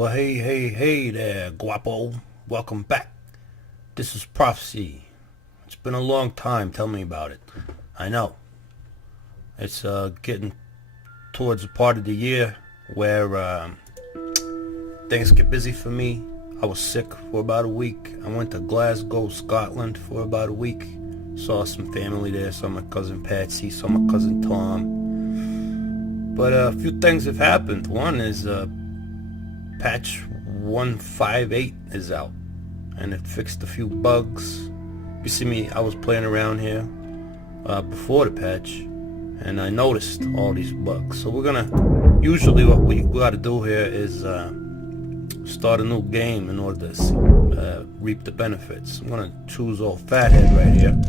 Well, hey there, guapo. Welcome back. This is Proffsi. It's been a long time. Tell me about it. I know. It's getting towards a part of the year where things get busy for me. I was sick for about a week. I went to Glasgow, Scotland for about a week. Saw some family there. Saw my cousin Patsy. Saw my cousin Tom. But a few things have happened. One is patch 158 is out, and it fixed a few bugs. You see me, I was playing around here before the patch, and I noticed all these bugs. So usually what we gotta do here is start a new game in order to reap the benefits. I'm gonna choose old fathead right here,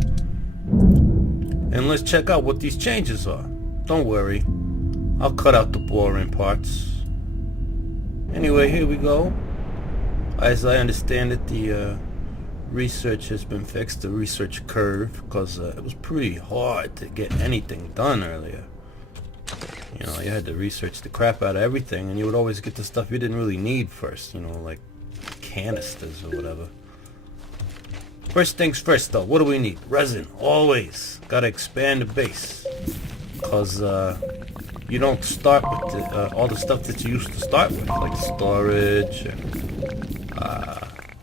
and let's check out what these changes are. Don't worry, I'll cut out the boring parts. Anyway, here we go. As I understand it, the research has been fixed, the research curve, because it was pretty hard to get anything done earlier. You know, you had to research the crap out of everything, and you would always get the stuff you didn't really need first, you know, like canisters or whatever. First things first, though, what do we need? Resin, always. Gotta expand the base, because you don't start with all the stuff that you used to start with, like storage and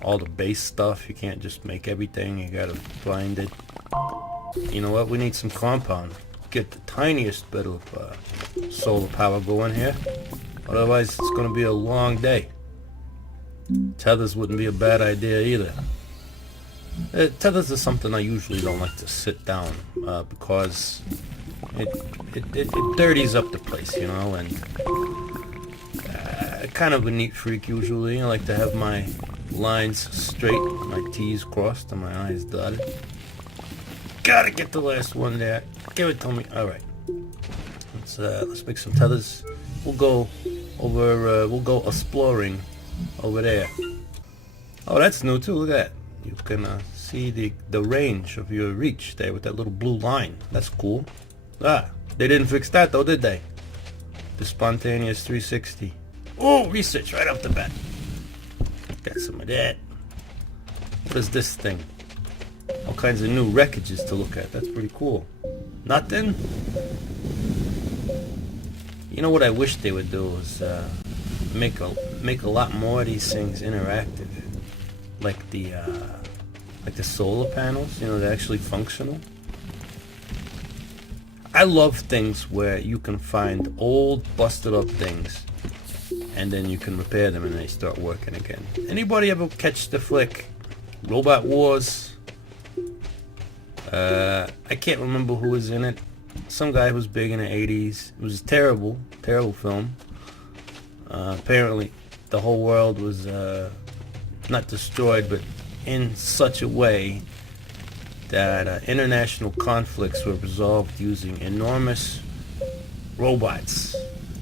all the base stuff. You can't just make everything. You gotta find it. You know what? We need some compound. Get the tiniest bit of solar power going here. Otherwise, it's gonna be a long day. Tethers wouldn't be a bad idea either. Tethers is something I usually don't like to sit down because it dirties up the place, you know, and kind of a neat freak usually. I like to have my lines straight, my T's crossed and my I's dotted. Gotta get the last one there. Give it to me. All right. Let's make some tethers. We'll go exploring over there. Oh, that's new too. Look at that. You can see the range of your reach there with that little blue line. That's cool. Ah, they didn't fix that though, did they? The spontaneous 360. Oh, research right off the bat. Got some of that. What is this thing? All kinds of new wreckages to look at. That's pretty cool. Nothing? You know what I wish they would do is make a lot more of these things interactive. Like the solar panels, you know, they're actually functional. I love things where you can find old busted up things and then you can repair them and they start working again. Anybody ever catch the flick Robot Wars? I can't remember who was in it. Some guy who was big in the 80s. It was a terrible film. Apparently the whole world was not destroyed, but in such a way that international conflicts were resolved using enormous robots,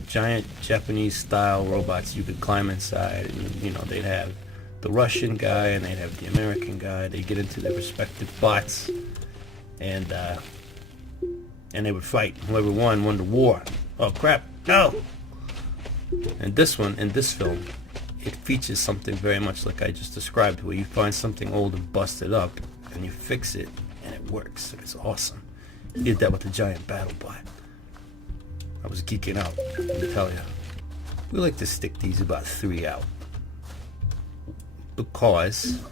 giant Japanese-style robots you could climb inside, and you know they'd have the Russian guy and they'd have the American guy. They'd get into their respective bots, and they would fight. Whoever won the war. Oh crap! No. And this one, in this film, it features something very much like I just described, where you find something old and busted up, and you fix it, and it works. It's awesome. He did that with the giant battle bot. I was geeking out, let me tell you. We like to stick these about 3 out, because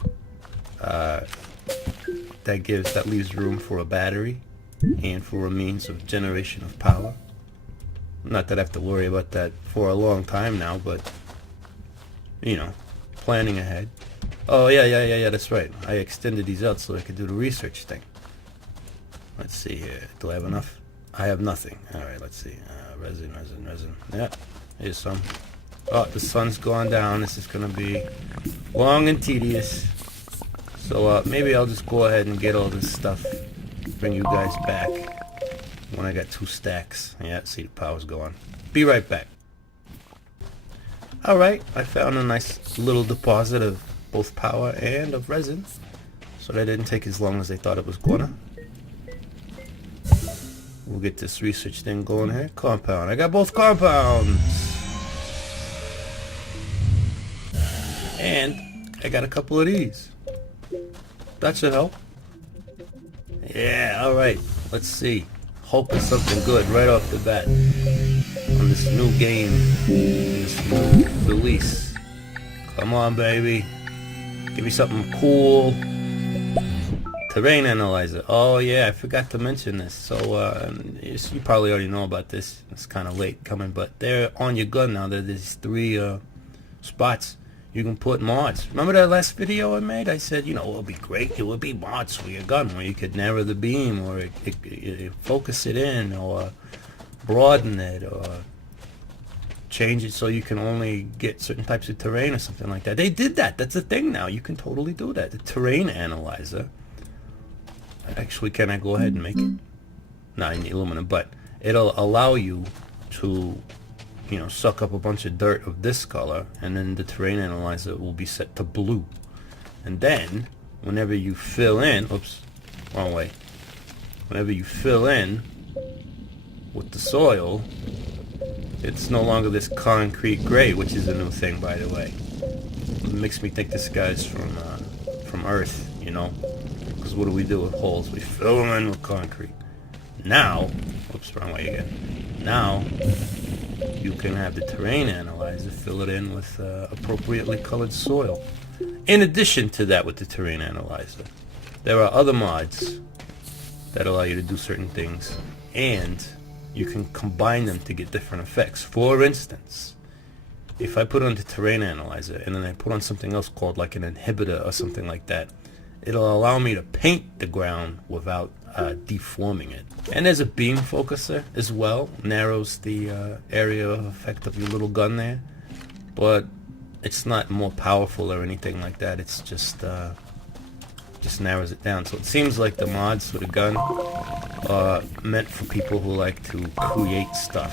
that leaves room for a battery and for a means of generation of power. Not that I have to worry about that for a long time now, but you know, planning ahead. Oh yeah, that's right. I extended these out so I could do the research thing. Let's see here. Do I have enough? I have nothing. Alright, let's see. Resin. Yeah, here's some. Oh, the sun's gone down. This is gonna be long and tedious. So maybe I'll just go ahead and get all this stuff. Bring you guys back when I got 2 stacks. Yeah, see, the power's gone. Be right back. Alright, I found a nice little deposit of both power and of resin. So that didn't take as long as they thought it was gonna. We'll get this research thing going here. Compound. I got both compounds. And I got a couple of these. That should help. Yeah, alright. Let's see. Hoping something good right off the bat on this new game, this new release. Come on, baby. Give me something cool. Terrain analyzer. Oh yeah, I forgot to mention this. So you probably already know about this. It's kind of late coming, but they're on your gun now. There's these 3 spots you can put mods. Remember that last video I made? I said, you know, it would be great. It would be mods for your gun where you could narrow the beam, or it focus it in, or broaden it, or change it so you can only get certain types of terrain or something like that. They did that. That's a thing now. You can totally do that. The terrain analyzer. Actually, can I go ahead and make it? No, I need aluminum, but it'll allow you to, you know, suck up a bunch of dirt of this color, and then the terrain analyzer will be set to blue. And then, whenever you fill in, oops, wrong way. Whenever you fill in with the soil, it's no longer this concrete gray, which is a new thing, by the way. It makes me think this guy's from Earth, you know. Because what do we do with holes? We fill them in with concrete. Now, oops, wrong way again. Now, you can have the terrain analyzer fill it in with appropriately colored soil. In addition to that, with the terrain analyzer, there are other mods that allow you to do certain things, and you can combine them to get different effects. For instance, if I put on the terrain analyzer and then I put on something else called like an inhibitor or something like that, it'll allow me to paint the ground without deforming it. And there's a beam focuser as well, narrows the area of effect of your little gun there, but it's not more powerful or anything like that. It's just narrows it down. So it seems like the mods for the gun are meant for people who like to create stuff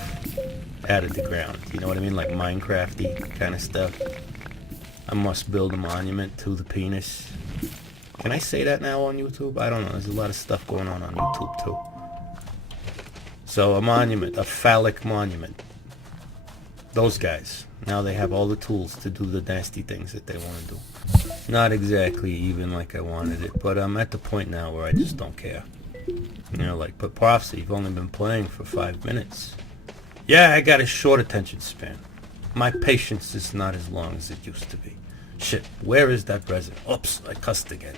out of the ground. You know what I mean? Like Minecraft-y kind of stuff. I must build a monument to the penis. Can I say that now on YouTube? I don't know. There's a lot of stuff going on YouTube too. So a monument, a phallic monument. Those guys. Now they have all the tools to do the nasty things that they want to do. Not exactly even like I wanted it, but I'm at the point now where I just don't care. You know, like, but Proffsi, you've only been playing for 5 minutes. Yeah, I got a short attention span. My patience is not as long as it used to be. Shit, where is that resin? Oops, I cussed again.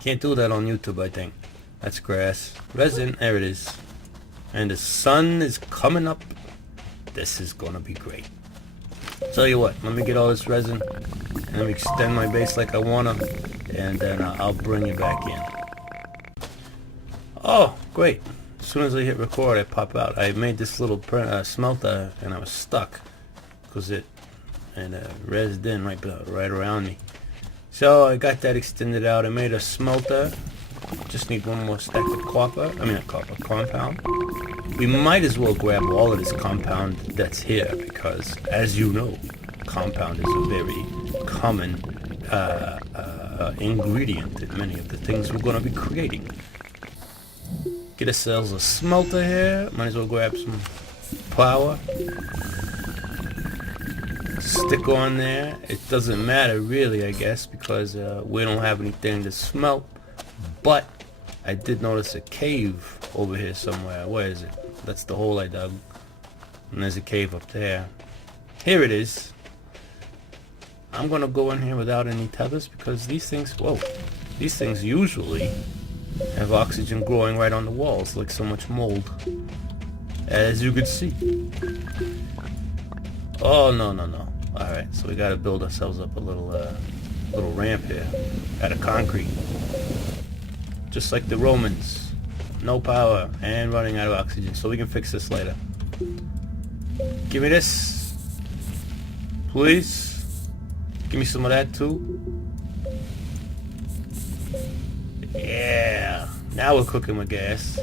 Can't do that on YouTube, I think. That's grass. Resin, there it is. And the sun is coming up. This is gonna be great. Tell you what, let me get all this resin, and let me extend my base like I wanna, and then I'll bring you back in. Oh, great. As soon as I hit record, I pop out. I made this little smelter, and I was stuck, because it rezzed in right around me. So I got that extended out. I made a smelter. Just need one more stack of compound. We might as well grab all of this compound that's here, because, as you know, compound is a very common ingredient in many of the things we're going to be creating. Get ourselves a smelter here. Might as well grab some flour. Stick on there. It doesn't matter really, I guess, because we don't have anything to smelt. But I did notice a cave over here somewhere. Where is it? That's the hole I dug. And there's a cave up there. Here it is. I'm gonna go in here without any tethers, because these things, whoa, these things usually have oxygen growing right on the walls, like so much mold, as you can see. Oh, no. Alright, so we gotta build ourselves up a little ramp here out of concrete. Just like the Romans. No power and running out of oxygen, so we can fix this later. Give me this. Please. Give me some of that too. Yeah. Now we're cooking with gas.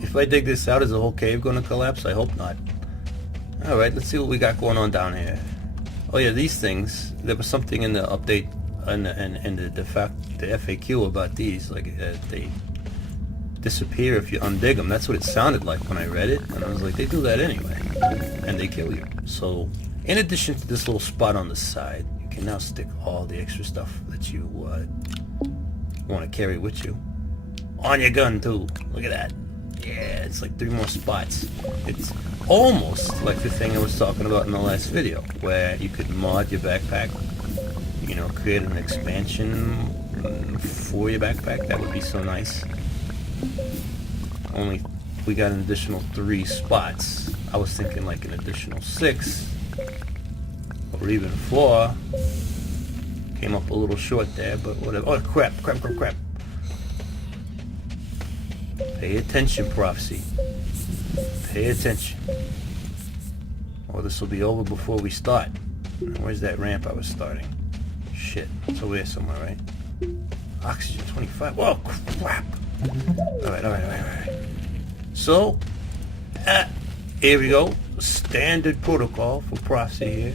If I dig this out, is the whole cave going to collapse? I hope not. Alright, let's see what we got going on down here. Oh yeah, these things, there was something in the update and the FAQ about these, like they disappear if you undig them. That's what it sounded like when I read it, and I was like, they do that anyway, and they kill you. So In addition to this little spot on the side, you can now stick all the extra stuff that you want to carry with you on your gun too. Look at that. Yeah, it's like 3 more spots. It's almost like the thing I was talking about in the last video, where you could mod your backpack, you know, create an expansion for your backpack. That would be so nice. Only we got an additional 3 spots. I was thinking like an additional 6 or even 4. Came up a little short there, but whatever. Oh crap. Pay attention, Proffsi. Pay attention. Or this will be over before we start. Where's that ramp I was starting? Shit. It's over here somewhere, right? Oxygen 25. Whoa, crap. Alright. So, here we go. Standard protocol for Proffsi here.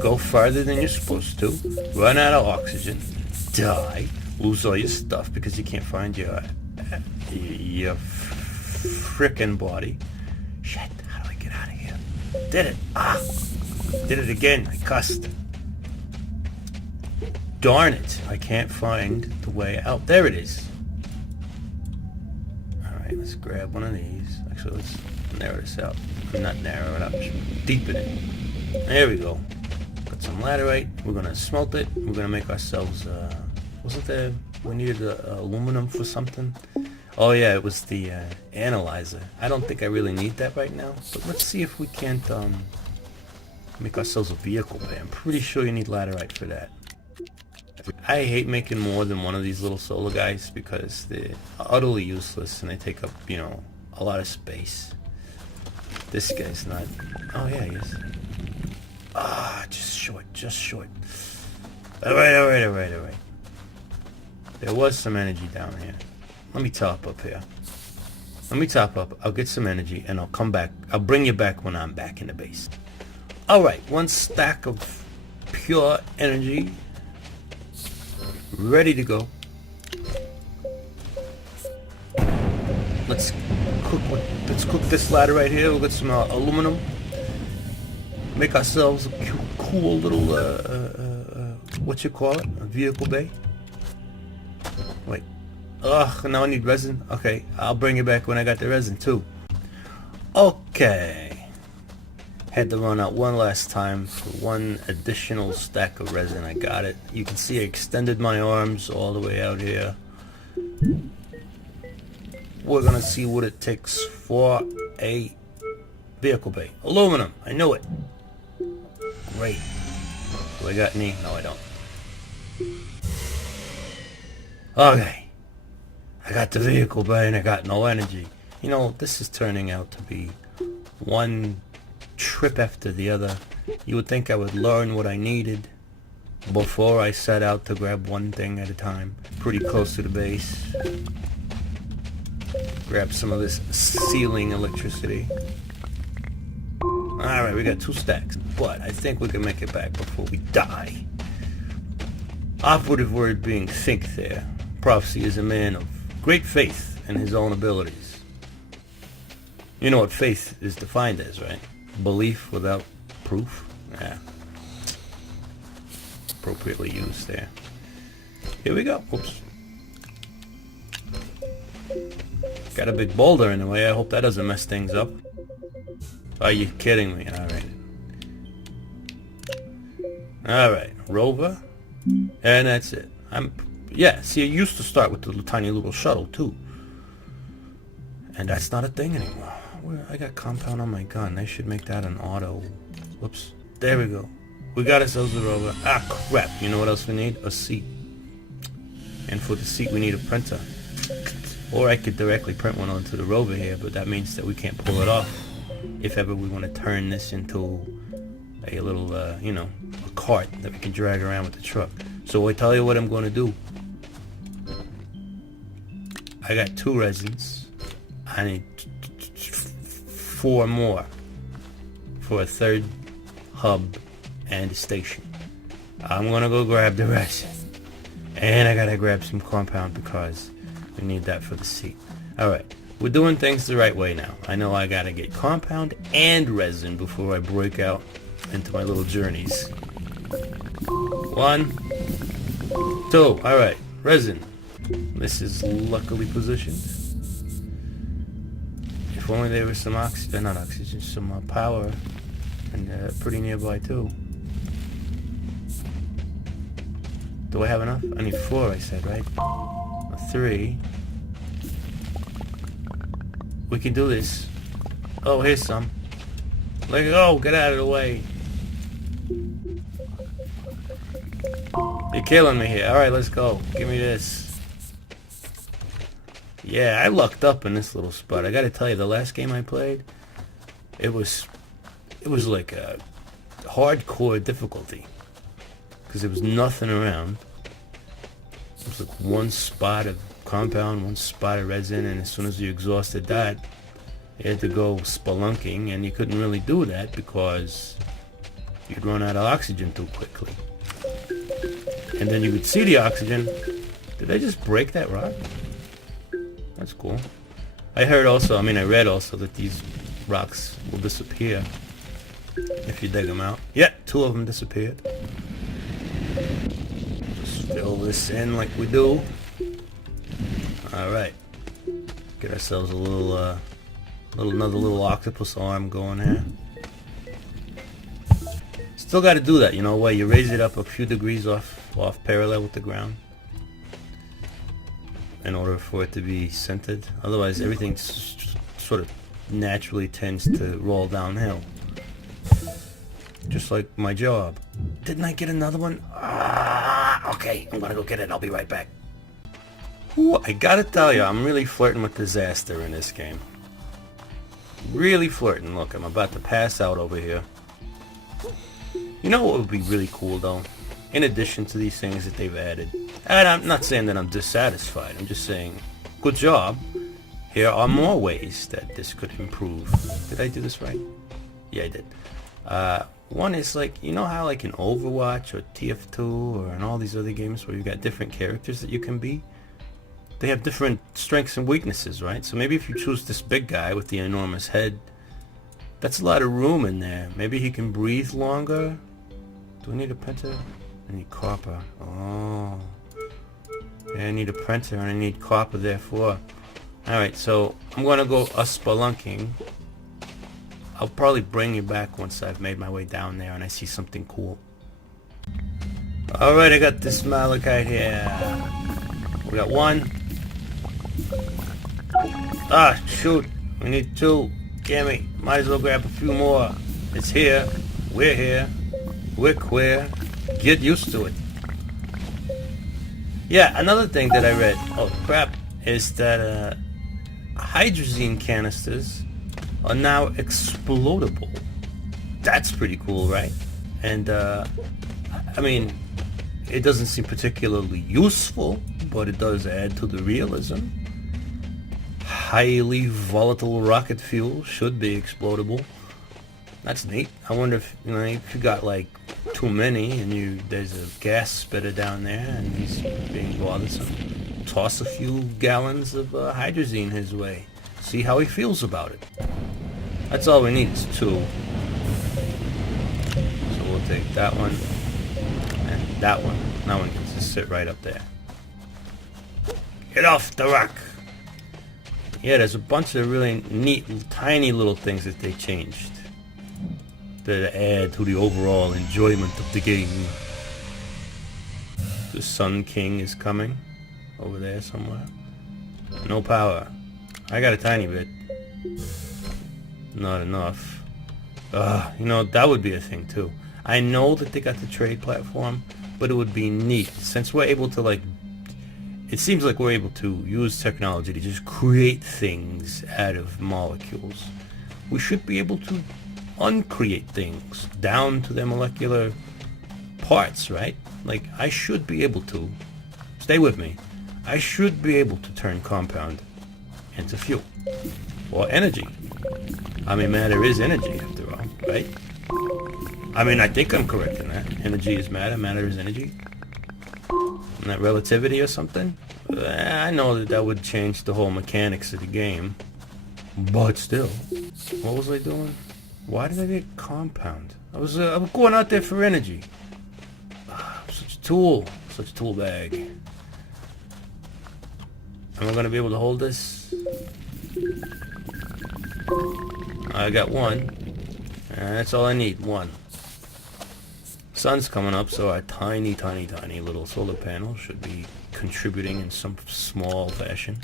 Go farther than you're supposed to. Run out of oxygen. Die. Lose all your stuff because you can't find your frickin' body. Shit, how do I get out of here? Did it. Did it again. I cussed. Darn it. I can't find the way out. There it is. Alright, let's grab one of these. Actually, let's narrow this out. Not narrow it up. Deepen it. There we go. Got some laterite. We're going to smelt it. We're going to make ourselves... wasn't there... We needed aluminum for something? Oh yeah, it was the analyzer. I don't think I really need that right now. But let's see if we can't make ourselves a vehicle bay. I'm pretty sure you need laterite for that. I hate making more than one of these little solar guys because they're utterly useless and they take up, you know, a lot of space. This guy's not... Oh yeah, he is. Just short. Alright. There was some energy down here. Let me top up here. I'll get some energy and I'll come back. I'll bring you back when I'm back in the base. Alright, 1 stack of pure energy. Ready to go. Let's cook this ladder right here. We'll get some aluminum. Make ourselves a cool little what you call it? A vehicle bay. Wait. Now I need resin. Okay, I'll bring it back when I got the resin too. Okay. Had to run out one last time for 1 additional stack of resin. I got it. You can see I extended my arms all the way out here. We're gonna see what it takes for a vehicle bay. Aluminum. I knew it. Great. Do I got any? No, I don't. Okay. I got the vehicle bay and I got no energy. You know, this is turning out to be one trip after the other. You would think I would learn what I needed before I set out to grab one thing at a time. Pretty close to the base. Grab some of this ceiling electricity. Alright, we got 2 stacks, but I think we can make it back before we die. Operative word being think there. Proffsi is a man of great faith in his own abilities. You know what faith is defined as, right? Belief without proof. Yeah. Appropriately used there. Here we go. Oops. Got a big boulder in the way. I hope that doesn't mess things up. Are you kidding me? Alright. Rover. And that's it. Yeah, see, I used to start with the tiny little shuttle, too. And that's not a thing anymore. I got compound on my gun. I should make that an auto. Whoops. There we go. We got ourselves a rover. Ah, crap. You know what else we need? A seat. And for the seat, we need a printer. Or I could directly print one onto the rover here, but that means that we can't pull it off. If ever we want to turn this into a little, you know, a cart that we can drag around with the truck. So I tell you what I'm going to do. I got 2 resins. I need 4 more for a 3rd hub and a station. I'm going to go grab the resin. And I got to grab some compound because we need that for the seat. Alright, we're doing things the right way now. I know I got to get compound and resin before I break out into my little journeys. 1, 2. Alright, resin. This is luckily positioned. If only there was some oxygen, not oxygen, some power, and pretty nearby too. Do I have enough? I need 4, I said, right? 3. We can do this. Oh, here's some. Let it go, get out of the way. You're killing me here. Alright, let's go. Give me this. Yeah, I lucked up in this little spot. I gotta tell you, the last game I played, it was like a hardcore difficulty. Because there was nothing around. It was like one spot of compound, one spot of resin, and as soon as you exhausted that, you had to go spelunking, and you couldn't really do that because you'd run out of oxygen too quickly. And then you could see the oxygen. Did I just break that rock? That's cool. I heard also, I read also that these rocks will disappear if you dig them out. Yeah, 2 of them disappeared. Just fill this in like we do. Alright. Get ourselves a little, another little octopus arm going here. Still got to do that, you know, where you raise it up a few degrees off parallel with the ground in order for it to be centered. Otherwise, everything sort of naturally tends to roll downhill. Just like my job. Didn't I get another one? Okay, I'm gonna go get it. I'll be right back. Ooh, I gotta tell you, I'm really flirting with disaster in this game. Really flirting. Look, I'm about to pass out over here. You know what would be really cool though? In addition to these things that they've added. And I'm not saying that I'm dissatisfied. I'm just saying, good job. Here are more ways that this could improve. Did I do this right? Yeah, I did. One is like, you know how like in Overwatch or TF2 or in all these other games where you've got different characters that you can be? They have different strengths and weaknesses, right? So maybe if you choose this big guy with the enormous head, that's a lot of room in there. Maybe he can breathe longer. Do I need a printer? I need copper. Oh. Yeah, I need a printer and I need copper therefore. Alright, so I'm gonna go spelunking. I'll probably bring you back once I've made my way down there and I see something cool. Alright, I got this malachite here. We got 1. Ah, shoot. We need 2. Gimme. Might as well grab a few more. It's here. We're here. We're queer. Get used to it. Yeah, another thing that I read, oh crap, is that hydrazine canisters are now explodable. That's pretty cool, right? And it doesn't seem particularly useful, but it does add to the realism. Highly volatile rocket fuel should be explodable. That's neat. I wonder if if you got like too many and there's a gas spitter down there and he's being bothersome, toss a few gallons of hydrazine his way. See how he feels about it. That's all we need is 2. So we'll take that one and that one. That one can just sit right up there. Get off the rock! Yeah, there's a bunch of really neat, tiny little things that they changed that add to the overall enjoyment of the game. The Sun King is coming over there somewhere. No power. I got a tiny bit. Not enough. That would be a thing too. I know that they got the trade platform, but it would be neat since we're able to it seems like we're able to use technology to just create things out of molecules. We should be able to uncreate things down to their molecular parts, right? Like, I should be able to, stay with me, I should be able to turn compound into fuel or energy. Matter is energy after all, right? I think I'm correct in that. Energy is matter, matter is energy. Isn't that relativity or something? I know that would change the whole mechanics of the game. But still, what was I doing? Why did I get compound? I'm going out there for energy. Such a tool. Such a tool bag. Am I gonna be able to hold this? I got one. And that's all I need. One. Sun's coming up, so our tiny little solar panel should be contributing in some small fashion.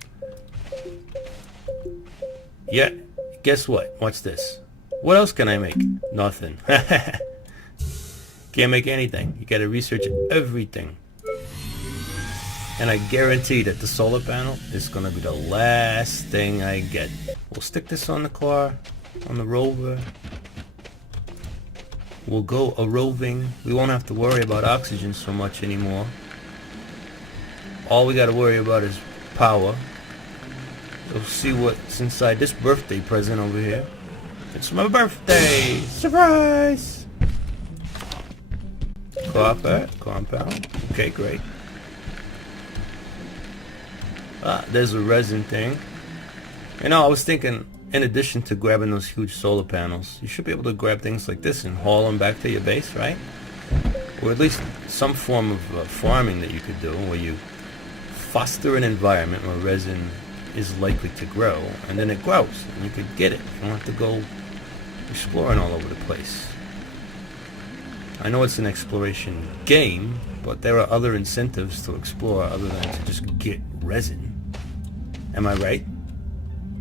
Yeah, guess what? Watch this. What else can I make? Nothing. Can't make anything. You gotta research everything. And I guarantee that the solar panel is gonna be the last thing I get. We'll stick this on the car, on the rover. We'll go a-roving. We won't have to worry about oxygen so much anymore. All we gotta worry about is power. We'll see what's inside this birthday present over here. It's my birthday! Surprise! Compound. Okay, great. There's a resin thing. You know, I was thinking, in addition to grabbing those huge solar panels, you should be able to grab things like this and haul them back to your base, right? Or at least some form of farming that you could do, where you foster an environment where resin is likely to grow, and then it grows, and you could get it. You don't have to go exploring all over the place. I know it's an exploration game, but there are other incentives to explore other than to just get resin. Am I right?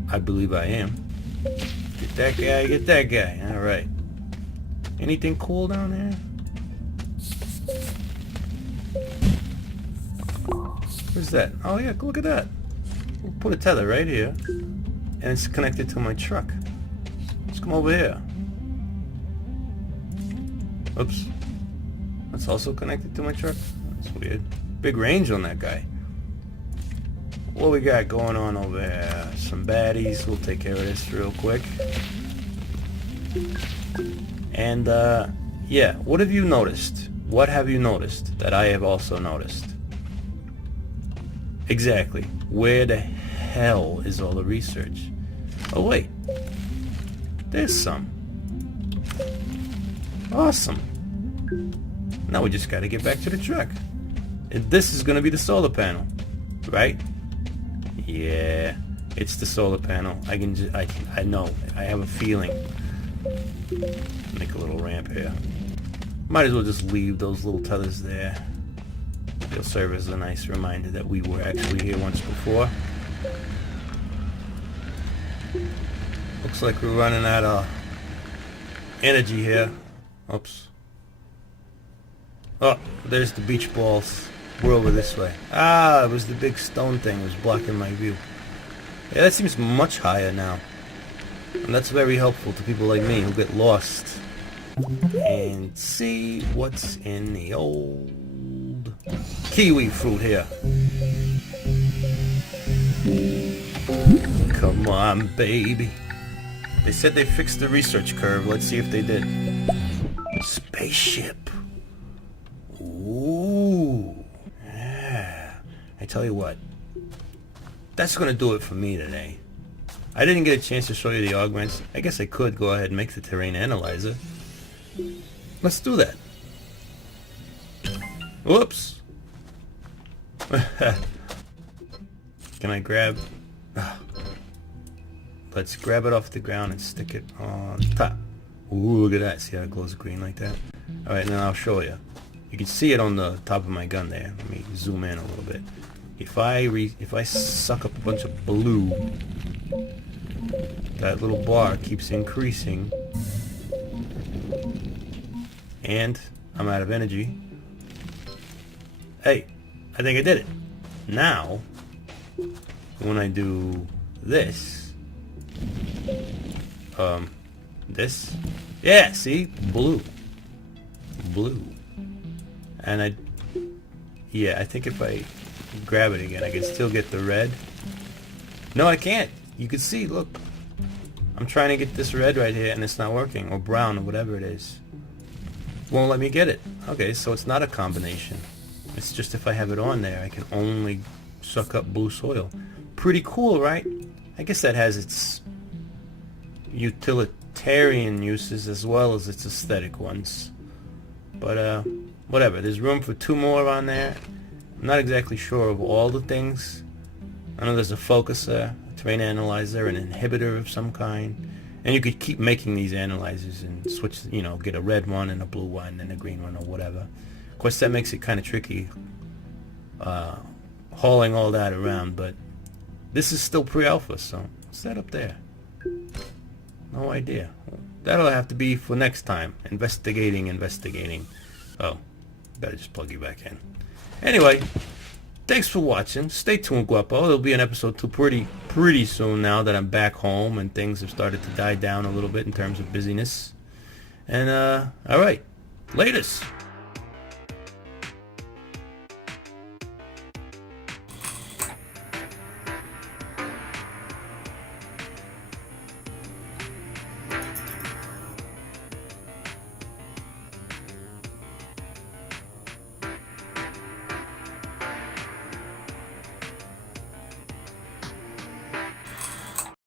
I believe I am. Get that guy, get that guy. Alright. Anything cool down there? Where's that? Oh yeah, look at that. We'll put a tether right here. And it's connected to my truck. Let's come over here. Oops. That's also connected to my truck? That's weird. Big range on that guy. What we got going on over here? Some baddies. We'll take care of this real quick. And, yeah. What have you noticed? What have you noticed that I have also noticed? Exactly. Where the hell is all the research? Oh, wait. There's some. Awesome. Now we just gotta get back to the truck. And this is gonna be the solar panel. Right? Yeah, it's the solar panel. I know. I have a feeling. Make a little ramp here. Might as well just leave those little tethers there. They'll serve as a nice reminder that we were actually here once before. Looks like we're running out of energy here. Oops. Oh, there's the beach balls. We're over this way. Ah, it was the big stone thing that was blocking my view. Yeah, that seems much higher now. And that's very helpful to people like me who get lost and see what's in the old kiwi fruit here. Come on, baby. They said they fixed the research curve. Let's see if they did. Spaceship. Ooh. I tell you what, that's gonna do it for me today. I didn't get a chance to show you the augments. I guess I could go ahead and make the terrain analyzer. Let's do that. Whoops. Can I grab? Let's grab it off the ground and stick it on top. Ooh, look at that. See how it glows green like that? Alright, now I'll show you. You can see it on the top of my gun there. Let me zoom in a little bit. If I suck up a bunch of blue, that little bar keeps increasing, and I'm out of energy. Hey, I think I did it. Now, when I do this, yeah, see, blue, and I think if I grab it again, I can still get the red. No, I can't. You can see, look. I'm trying to get this red right here, and it's not working. Or brown, or whatever it is. Won't let me get it. Okay, so it's not a combination. It's just if I have it on there, I can only suck up blue soil. Pretty cool, right? I guess that has its humanitarian uses as well as its aesthetic ones. But whatever. There's room for 2 more on there. I'm not exactly sure of all the things. I know there's a focuser, a terrain analyzer, an inhibitor of some kind. And you could keep making these analyzers and switch, get a red one and a blue one and a green one or whatever. Of course, that makes it kind of tricky hauling all that around, but this is still pre-alpha, so what's that up there? No idea. That'll have to be for next time. Investigating. Oh, better just plug you back in. Anyway, thanks for watching. Stay tuned, Guapo. There'll be an episode 2 pretty soon now that I'm back home and things have started to die down a little bit in terms of busyness. And, alright. Latest.